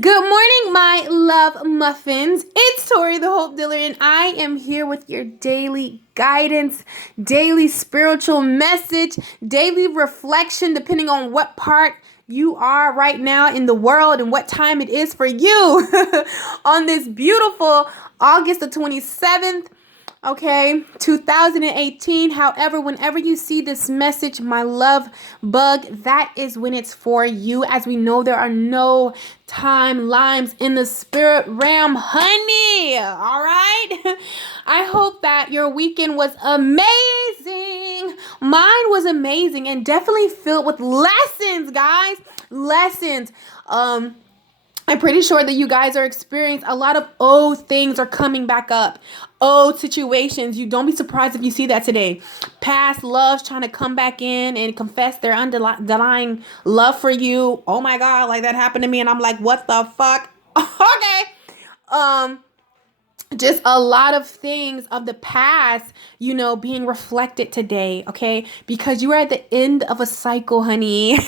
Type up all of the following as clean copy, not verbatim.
Good morning, my love muffins. It's Tori, the Hope Dealer, and I am here with your daily guidance, daily spiritual message, daily reflection, depending on what part you are right now in the world and what time it is for you on this beautiful August the 27th. Okay, 2018. However, whenever you see this message, my love bug, that is when it's for you. As we know, there are no timelines in the spirit realm, honey. All right. I hope that your weekend was amazing. Mine was amazing and definitely filled with lessons, guys. Lessons. I'm pretty sure that you guys are experiencing a lot of old things are coming back up. Old situations. You don't be surprised if you see that today. Past loves trying to come back in and confess their underlying love for you. Oh my God, like that happened to me. And I'm like, what the fuck? Okay. Just a lot of things of the past, being reflected today, okay? Because you are at the end of a cycle, honey.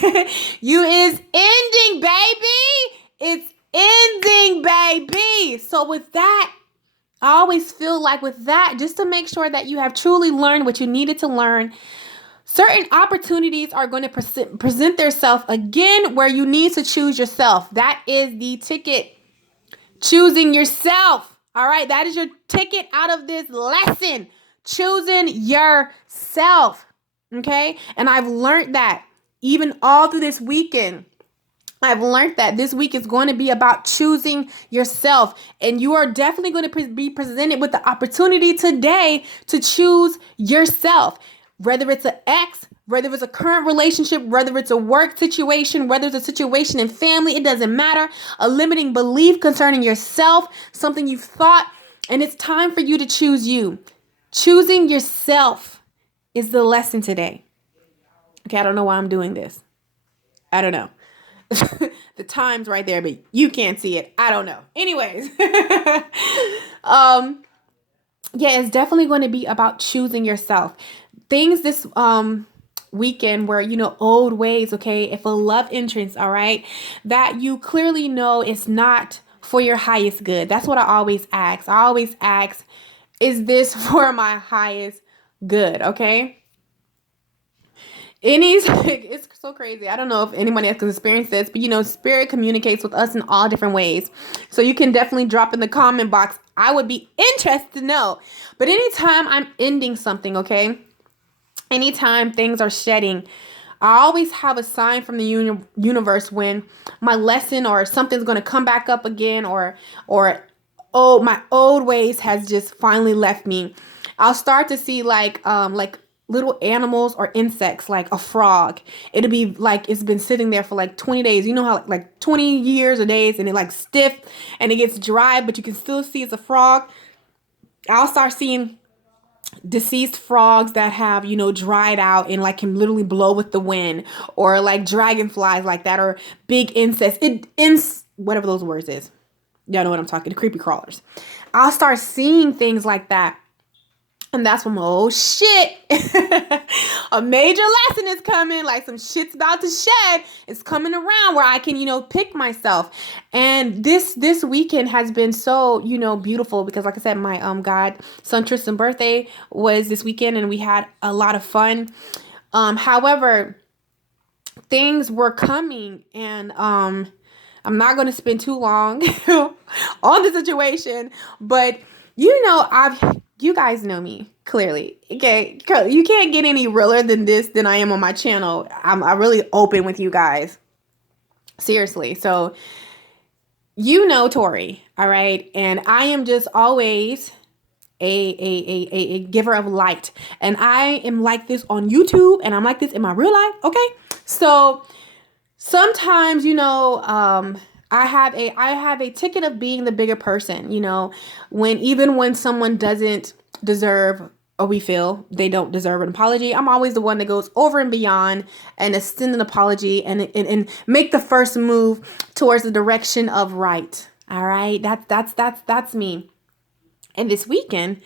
You is ending, baby. It's ending, baby. So with that, I always feel like with that, just to make sure that you have truly learned what you needed to learn, certain opportunities are going to present themselves again where you need to choose yourself. That is the ticket. Choosing yourself. All right. That is your ticket out of this lesson. Choosing yourself. Okay. And I've learned that even all through this weekend. I've learned that this week is going to be about choosing yourself. And you are definitely going to be presented with the opportunity today to choose yourself. Whether it's an ex, whether it's a current relationship, whether it's a work situation, whether it's a situation in family, it doesn't matter. A limiting belief concerning yourself, something you've thought, and it's time for you to choose you. Choosing yourself is the lesson today. Okay, I don't know why I'm doing this. I don't know. The time's right there, but you can't see it. I don't know. Anyways, yeah, it's definitely going to be about choosing yourself. Things this weekend where, old ways, okay, if a love entrance, all right, that you clearly know is not for your highest good. That's what I always ask. I always ask, is this for my highest good, okay? It's so crazy. I don't know if anyone else can experience this, but spirit communicates with us in all different ways. So you can definitely drop in the comment box. I would be interested to know. But anytime I'm ending something, okay? Anytime things are shedding, I always have a sign from the universe when my lesson or something's going to come back up again or my old ways has just finally left me. I'll start to see like little animals or insects, like a frog. It'll be like it's been sitting there for like 20 days. You know how like 20 years or days and it like stiff and it gets dry, but you can still see it's a frog. I'll start seeing deceased frogs that have, dried out and like can literally blow with the wind, or like dragonflies like that, or big insects, whatever those words is. Y'all know what I'm talking, the creepy crawlers. I'll start seeing things like that. And that's when, oh shit, a major lesson is coming, like some shit's about to shed. It's coming around where I can, pick myself. And this weekend has been so, beautiful because like I said, my godson Tristan's birthday was this weekend and we had a lot of fun. However, things were coming and I'm not going to spend too long on the situation, but you guys know me clearly. Okay. You can't get any realer than I am on my channel. I'm really open with you guys. Seriously. So, Tori. All right. And I am just always a giver of light. And I am like this on YouTube and I'm like this in my real life. Okay. So sometimes, I have a ticket of being the bigger person, when someone doesn't deserve, or we feel they don't deserve an apology, I'm always the one that goes over and beyond and extend an apology and make the first move towards the direction of right. All right. That's me. And this weekend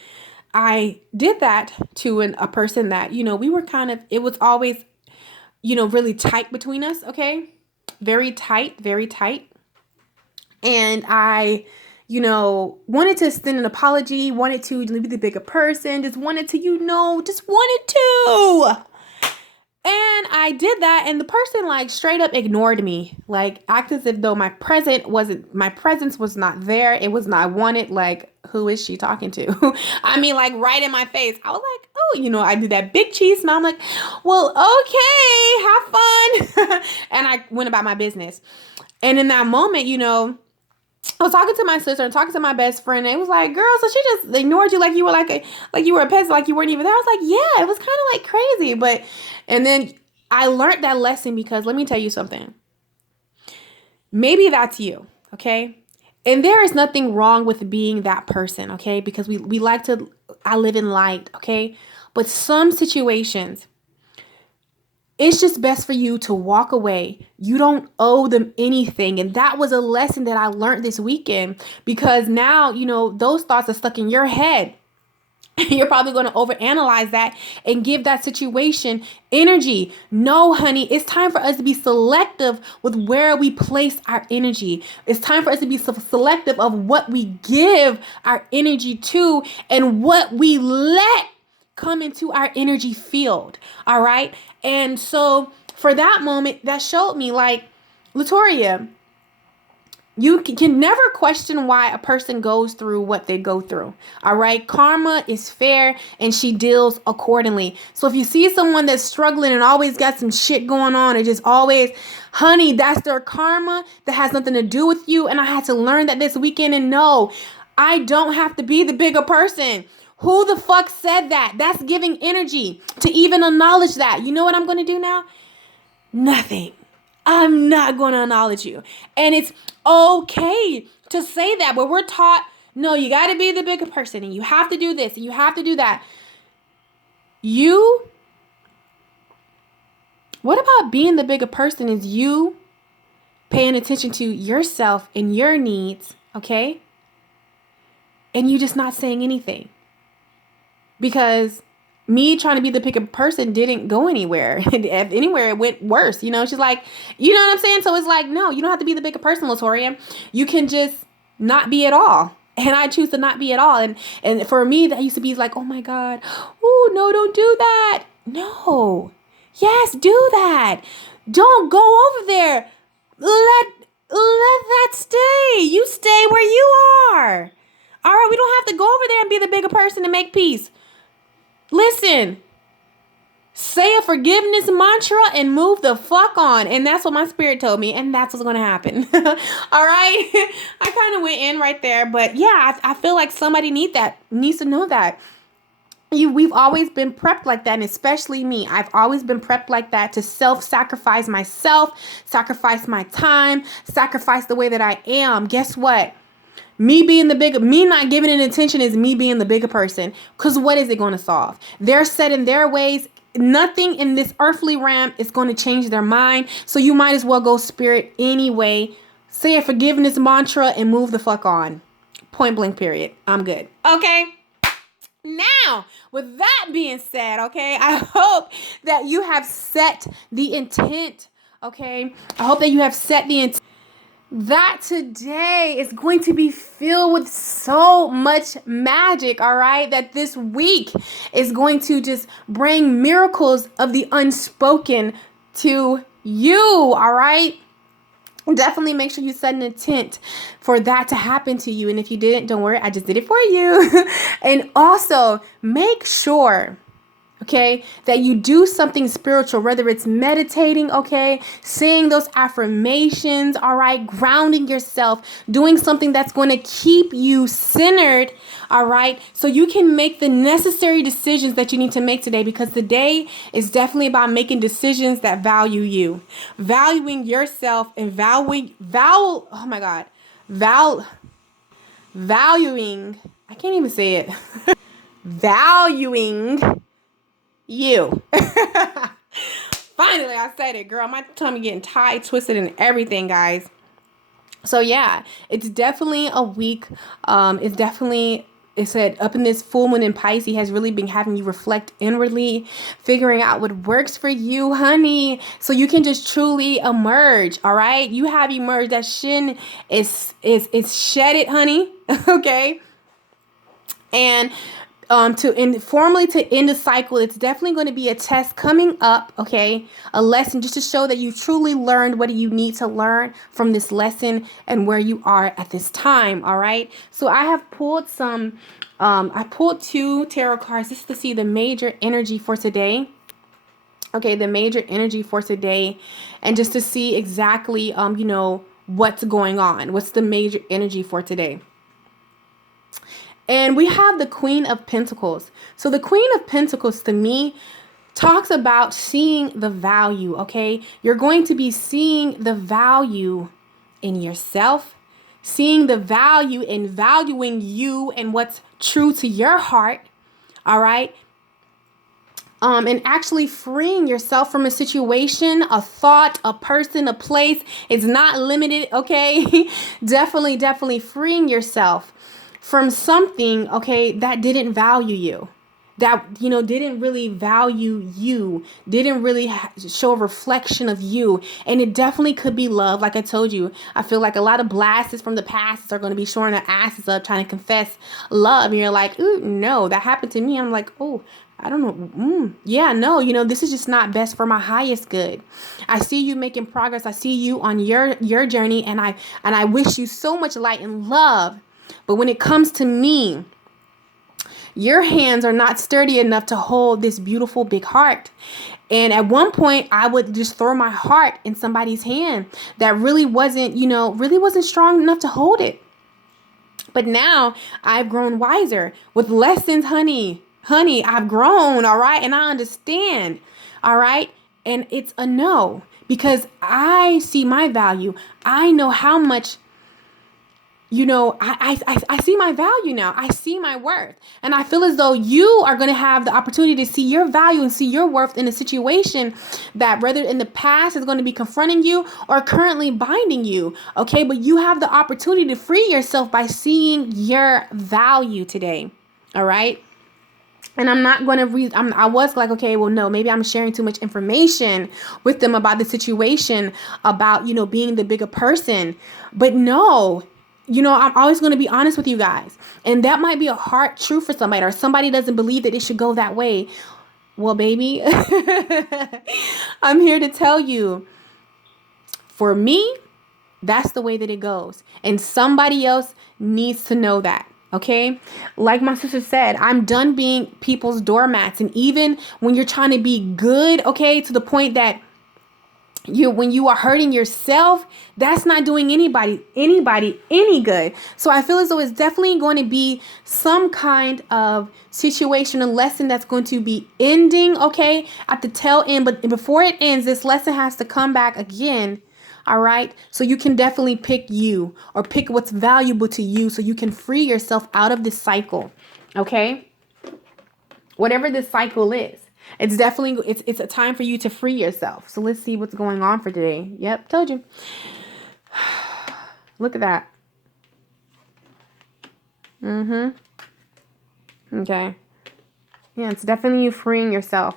I did that to a person that, we were it was always, really tight between us. Okay. Very tight, very tight. And I, wanted to extend an apology, wanted to be the bigger person, just wanted to, just wanted to. And I did that, and the person like straight up ignored me, like acted as if though my presence was not there. It was not wanted. Like, who is she talking to? I mean, like right in my face. I was like, oh, I did that big cheese smile. I'm like, well, okay, have fun. And I went about my business. And in that moment, I was talking to my sister and talking to my best friend. And it was like, girl, so she just ignored you like you were like you were a peasant, like you weren't even there. I was like, yeah, it was kind of like crazy. And then I learned that lesson because let me tell you something. Maybe that's you, okay? And there is nothing wrong with being that person, okay? Because we like to, I live in light, okay? But some situations, it's just best for you to walk away. You don't owe them anything. And that was a lesson that I learned this weekend because now, those thoughts are stuck in your head. You're probably going to overanalyze that and give that situation energy. No, honey, it's time for us to be selective with where we place our energy. It's time for us to be selective of what we give our energy to and what we let come into our energy field. All right. And so for that moment, that showed me like, Latoria, you can never question why a person goes through what they go through. All right. Karma is fair and she deals accordingly. So if you see someone that's struggling and always got some shit going on and just always, honey, that's their karma. That has nothing to do with you. And I had to learn that this weekend and no, I don't have to be the bigger person. Who the fuck said that? That's giving energy to even acknowledge that. You know what I'm going to do now? Nothing. I'm not going to acknowledge you. And it's okay to say that, but we're taught, no, you got to be the bigger person and you have to do this and you have to do that. What about being the bigger person is you paying attention to yourself and your needs, okay? And you just not saying anything. Because me trying to be the bigger person didn't go anywhere. If anywhere, it went worse. She's like, you know what I'm saying? So it's like, no, you don't have to be the bigger person, Latoria. You can just not be at all. And I choose to not be at all. And for me, that used to be like, oh my God. Oh, no, don't do that. No. Yes, do that. Don't go over there. Let that stay. You stay where you are. All right, we don't have to go over there and be the bigger person to make peace. Listen, say a forgiveness mantra and move the fuck on. And that's what my spirit told me. And that's what's going to happen. All right. I kind of went in right there. But yeah, I feel like somebody needs to know that. We've always been prepped like that. And especially me. I've always been prepped like that to self-sacrifice myself, sacrifice my time, sacrifice the way that I am. Guess what? Me not giving it attention is me being the bigger person. Because what is it going to solve? They're set in their ways. Nothing in this earthly realm is going to change their mind. So you might as well go spirit anyway. Say a forgiveness mantra and move the fuck on. Point blank period. I'm good. Okay. Now, with that being said, okay, I hope that you have set the intent. Okay. I hope that you have set the intent. That today is going to be filled with so much magic, all right? That this week is going to just bring miracles of the unspoken to you, all right? Definitely make sure you set an intent for that to happen to you. And if you didn't, don't worry, I just did it for you. And also make sure, okay, that you do something spiritual, whether it's meditating, okay, saying those affirmations, all right, grounding yourself, doing something that's going to keep you centered, all right, so you can make the necessary decisions that you need to make today, because today is definitely about making decisions that value you, valuing yourself and valuing, I can't even say it, valuing you. Finally, I said it, girl. My tummy getting tied, twisted, and everything, guys. So yeah, it's definitely a week. It's definitely it said up in this full moon in Pisces has really been having you reflect inwardly, figuring out what works for you, honey, so you can just truly emerge. All right, you have emerged. That shin is shedded, honey. Okay, and formally to end the cycle, it's definitely going to be a test coming up, okay? A lesson just to show that you truly learned what you need to learn from this lesson and where you are at this time, all right? So I have pulled I pulled 2 tarot cards just to see the major energy for today. Okay, the major energy for today, and just to see exactly, what's going on. What's the major energy for today? And we have the Queen of Pentacles. So the Queen of Pentacles, to me, talks about seeing the value, okay? You're going to be seeing the value in yourself, seeing the value in valuing you and what's true to your heart, all right? And actually freeing yourself from a situation, a thought, a person, a place. It's not limited, okay? Definitely freeing yourself from something, okay, that didn't value you, that, didn't really value you, didn't really show a reflection of you. And it definitely could be love. Like I told you, I feel like a lot of blasts from the past are going to be showing their asses up, trying to confess love. And you're like, ooh, no, that happened to me. I'm like, oh, I don't know. Yeah, no, this is just not best for my highest good. I see you making progress. I see you on your journey. And I wish you so much light and love. But when it comes to me, your hands are not sturdy enough to hold this beautiful big heart. And at one point, I would just throw my heart in somebody's hand that really wasn't strong enough to hold it. But now I've grown wiser with lessons, honey, I've grown. All right. And I understand. All right. And it's a no, because I see my value. I know how much, I see my value now. I see my worth. And I feel as though you are going to have the opportunity to see your value and see your worth in a situation that, whether in the past is going to be confronting you or currently binding you. Okay. But you have the opportunity to free yourself by seeing your value today. All right. And I'm not going to I was like, okay, well, no, maybe I'm sharing too much information with them about the situation, about, being the bigger person. But no, I'm always going to be honest with you guys. And that might be a hard truth for somebody, or somebody doesn't believe that it should go that way. Well, baby, I'm here to tell you, for me, that's the way that it goes. And somebody else needs to know that. Okay. Like my sister said, I'm done being people's doormats. And even when you're trying to be good, okay, to the point that when you are hurting yourself, that's not doing anybody any good. So I feel as though it's definitely going to be some kind of situation, a lesson that's going to be ending, okay, at the tail end. But before it ends, this lesson has to come back again. All right. So you can definitely pick you, or pick what's valuable to you, so you can free yourself out of this cycle. Okay. Whatever this cycle is, it's definitely, it's a time for you to free yourself. So let's see what's going on for today. Yep. Told you. Look at that. Okay. Yeah, it's definitely you freeing yourself.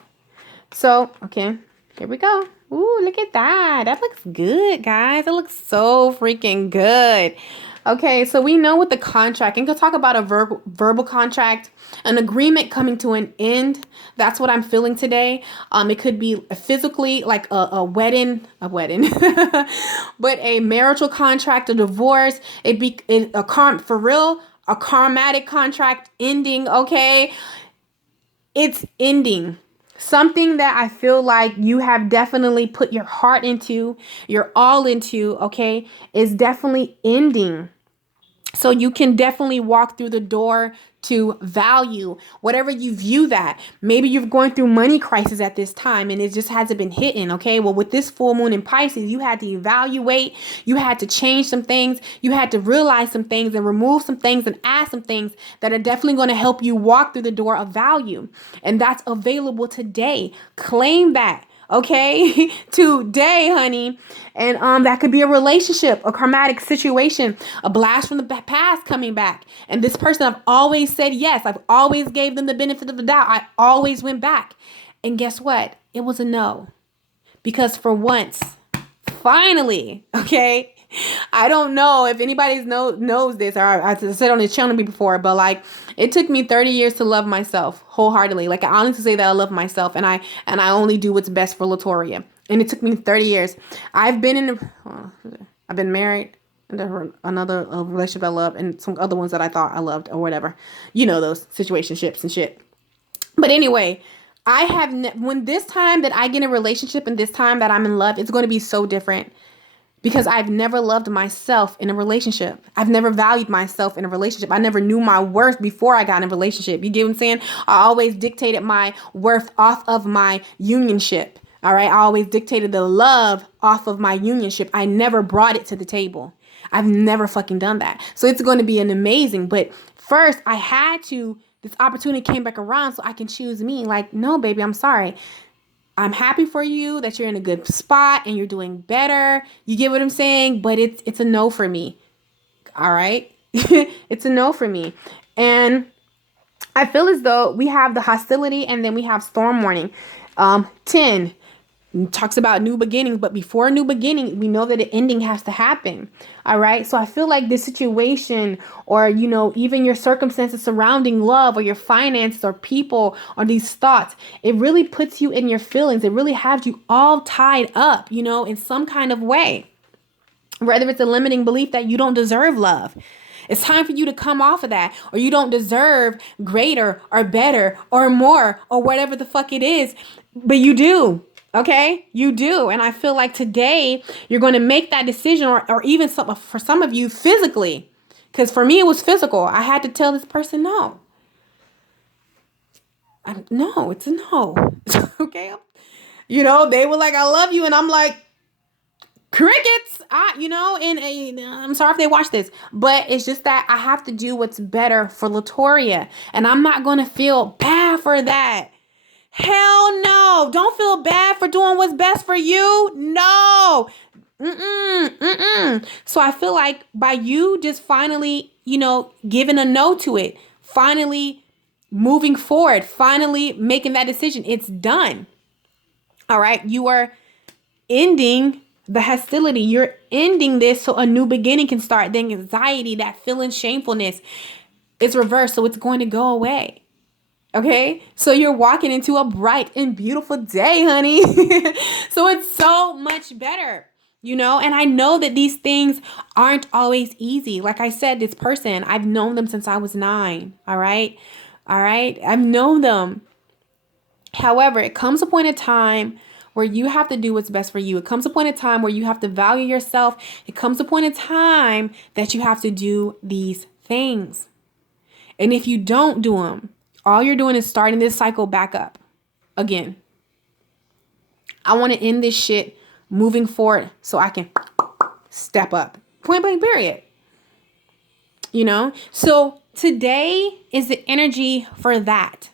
So, okay, here we go. Ooh, look at that. That looks good, guys. That looks so freaking good. Okay, so we know with the contract, and we'll talk about a verbal contract, an agreement coming to an end. That's what I'm feeling today. It could be physically, like a wedding, but a marital contract, a divorce. For real, a karmatic contract ending. Okay, it's ending. Something that I feel like you have definitely put your heart into, your all into, okay, is definitely ending. So you can definitely walk through the door to value whatever you view that. Maybe you're going through money crisis at this time and it just hasn't been hitting. Okay. Well, with this full moon in Pisces, you had to evaluate, you had to change some things, you had to realize some things and remove some things and add some things that are definitely going to help you walk through the door of value. And that's available today. Claim that. okay? Today, honey. And that could be a relationship, a karmatic situation, a blast from the past coming back. And this person, I've always said yes. I've always gave them the benefit of the doubt. I always went back. And guess what? It was a no. Because for once, finally, okay, I don't know if anybody knows this, or I said on this channel before, but like, it took me 30 years to love myself wholeheartedly. Like, I honestly say that I love myself, and I only do what's best for Latoria. And it took me 30 years. I've been married, and another relationship I loved, and some other ones that I thought I loved or whatever. You know, those situationships and shit. But anyway, I have when this time that I get in a relationship and this time that I'm in love, it's going to be so different. Because I've never loved myself in a relationship. I've never valued myself in a relationship. I never knew my worth before I got in a relationship. You get what I'm saying? I always dictated my worth off of my unionship. All right. I always dictated the love off of my unionship. I never brought it to the table. I've never fucking done that. So it's going to be an amazing. But first, this opportunity came back around so I can choose me. Like, no, baby, I'm sorry. I'm happy for you that you're in a good spot and you're doing better. You get what I'm saying? But it's a no for me. All right? It's a no for me. And I feel as though we have the hostility and then we have storm warning. 10 talks about new beginnings, but before a new beginning, we know that an ending has to happen. All right. So I feel like this situation, or, you know, even your circumstances surrounding love or your finances or people or these thoughts, it really puts you in your feelings. It really has you all tied up, you know, in some kind of way, whether it's a limiting belief that you don't deserve love. It's time for you to come off of that, or you don't deserve greater or better or more or whatever the fuck it is, but you do. Okay, you do. And I feel like today you're going to make that decision, or even for some of you physically, because for me, it was physical. I had to tell this person no. No, it's a no. Okay. You know, they were like, I love you. And I'm like, crickets, and I'm sorry if they watch this, but it's just that I have to do what's better for Latoria, and I'm not going to feel bad for that. Hell no. Don't feel bad for doing what's best for you. No. So I feel like by you just finally, giving a no to it, finally moving forward, finally making that decision, it's done. All right. You are ending the hostility. You're ending this so a new beginning can start. The anxiety, that feeling, shamefulness is reversed. So it's going to go away. Okay, so you're walking into a bright and beautiful day, honey. So it's so much better, and I know that these things aren't always easy. Like I said, this person, I've known them since I was 9. All right. I've known them. However, it comes a point in time where you have to do what's best for you. It comes a point in time where you have to value yourself. It comes a point in time that you have to do these things. And if you don't do them, all you're doing is starting this cycle back up again. I want to end this shit moving forward so I can step up. Point blank, period. So today is the energy for that.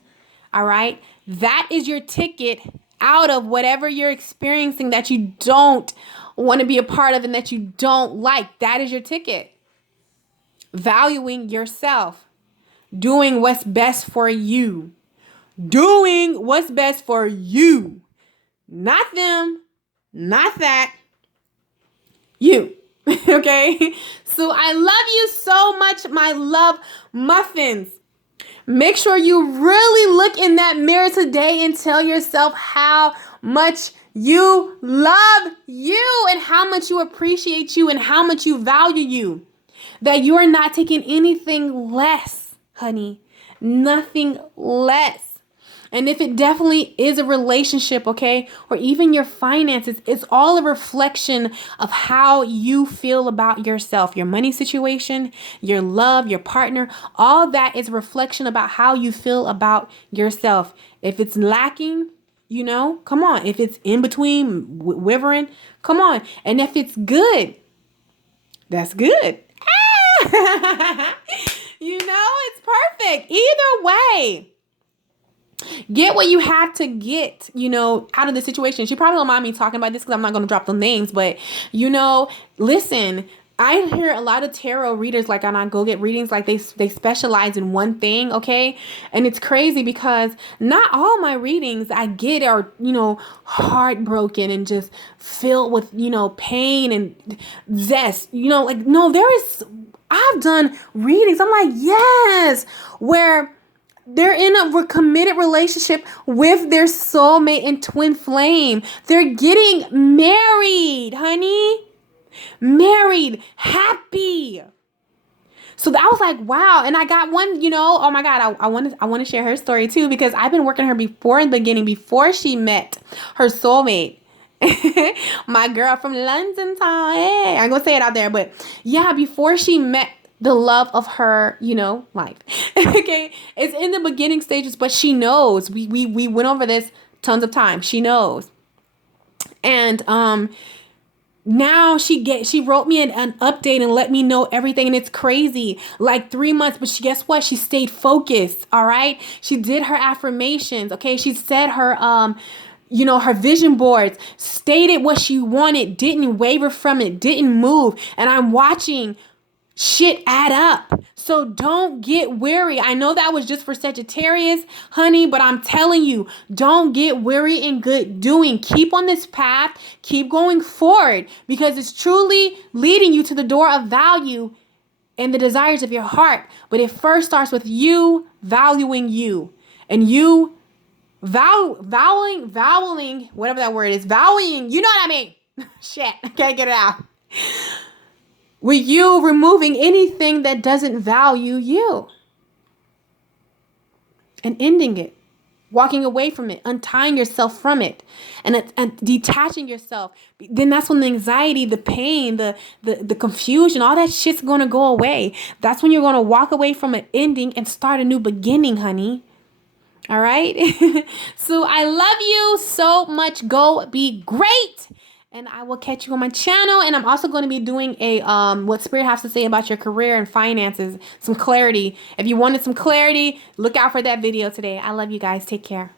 All right. That is your ticket out of whatever you're experiencing that you don't want to be a part of and that you don't like. That is your ticket. Valuing yourself. Doing what's best for you. Doing what's best for you. Not them. Not that. You. Okay? So I love you so much, my love muffins. Make sure you really look in that mirror today and tell yourself how much you love you and how much you appreciate you and how much you value you. That you are not taking anything less. Honey, nothing less. And if it definitely is a relationship, okay, or even your finances, it's all a reflection of how you feel about yourself, your money situation, your love, your partner, all that is a reflection about how you feel about yourself. If it's lacking, come on. If it's in between, wavering, come on. And if it's good, that's good. It's perfect. Either way, Get what you have to get, out of the situation. She probably don't mind me talking about this because I'm not going to drop the names, but, listen, I hear a lot of tarot readers, like, and I go get readings, like they specialize in one thing, okay? And it's crazy because not all my readings I get are, heartbroken and just filled with, pain and zest, I've done readings. I'm like, yes, where they're in a committed relationship with their soulmate and twin flame. They're getting married, honey. Married, happy. So I was like, wow. And I got one, oh my God, I want to share her story too, because I've been working her before in the beginning, before she met her soulmate. My girl from London town. Hey, I'm gonna say it out there, but yeah, before she met the love of her, life. Okay, it's in the beginning stages, but she knows. We went over this tons of times. She knows, and now she wrote me an update and let me know everything, and it's crazy. Like 3 months, but guess what? She stayed focused. All right, she did her affirmations. Okay, she said her her vision boards, stated what she wanted, didn't waver from it, didn't move, and I'm watching shit add up. So don't get weary. I know that was just for Sagittarius, honey, but I'm telling you, don't get weary in good doing. Keep on this path. Keep going forward, because it's truly leading you to the door of value and the desires of your heart. But it first starts with you valuing you, and you vowing, whatever that word is, vowing, you know what I mean? Shit, I can't get it out. With you removing anything that doesn't value you and ending it, walking away from it, untying yourself from it, and detaching yourself. Then that's when the anxiety, the pain, the confusion, all that shit's going to go away. That's when you're going to walk away from an ending and start a new beginning, honey. All right. So I love you so much. Go be great. And I will catch you on my channel. And I'm also going to be doing a what Spirit has to say about your career and finances. Some clarity. If you wanted some clarity, look out for that video today. I love you guys. Take care.